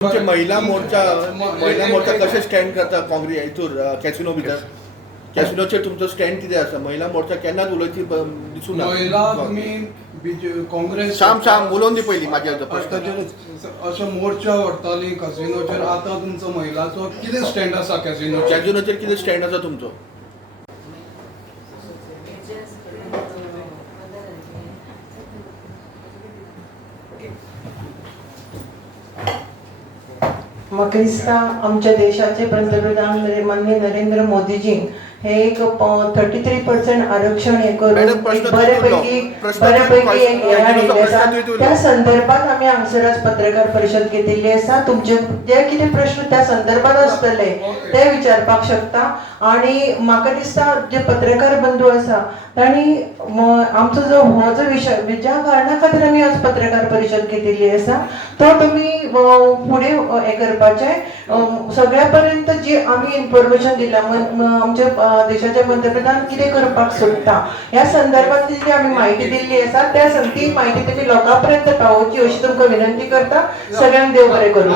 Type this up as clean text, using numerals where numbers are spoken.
तुमचे महिला मोर्चा कशे स्टँड करता काँग्रेस हितूर कॅसिनो भितर कॅसिनोचेर तुमचो स्टँड कितें आसा महिला मोर्चा केन्नाच उलयची दिसूं ना महिला तुमी काँग्रेस शाम उलोवन दी पयली म्हाज्या अशें मोर्चा व्हरताली कॅसिनोचेर आतां तुमचो महिलाचो कितें स्टँड आसा कॅसिनोचेर कितें स्टँड आसा तुमचो म्हाका दिसता आमच्या देशाचे पंतप्रधान माननीय नरेंद्र मोदीजी हे एक 33% आरक्षण हे करून बऱ्यापैकी एक येणार आसा त्या संदर्भात आम्ही हांगसर आज पत्रकार परिषद घेतिल्ली आसा तुमचे जे कितें प्रश्न त्या संदर्भात आसतले ते विचारपाक शकता आणि म्हाका दिसता जे पत्रकार बंधू आसा तांणी आमचो जो विषय ज्या कारणा खातीर आमी आज पत्रकार परिषद घेतिल्ली आसा तो तुमी फुडें हे करपाचे सगळ्या पर्यंत जी आमी इन्फॉर्मेशन दिल्या आमचे देशाचे पंतप्रधान कितें करपाक सोदता ह्या संदर्भात जी आमी माहिती दिल्ली आसा त्या ती माहिती तुमी लोकां पर्यंत पावोवची अशी तुमकां विनंती करता सगळ्यांक देव बरें करूं.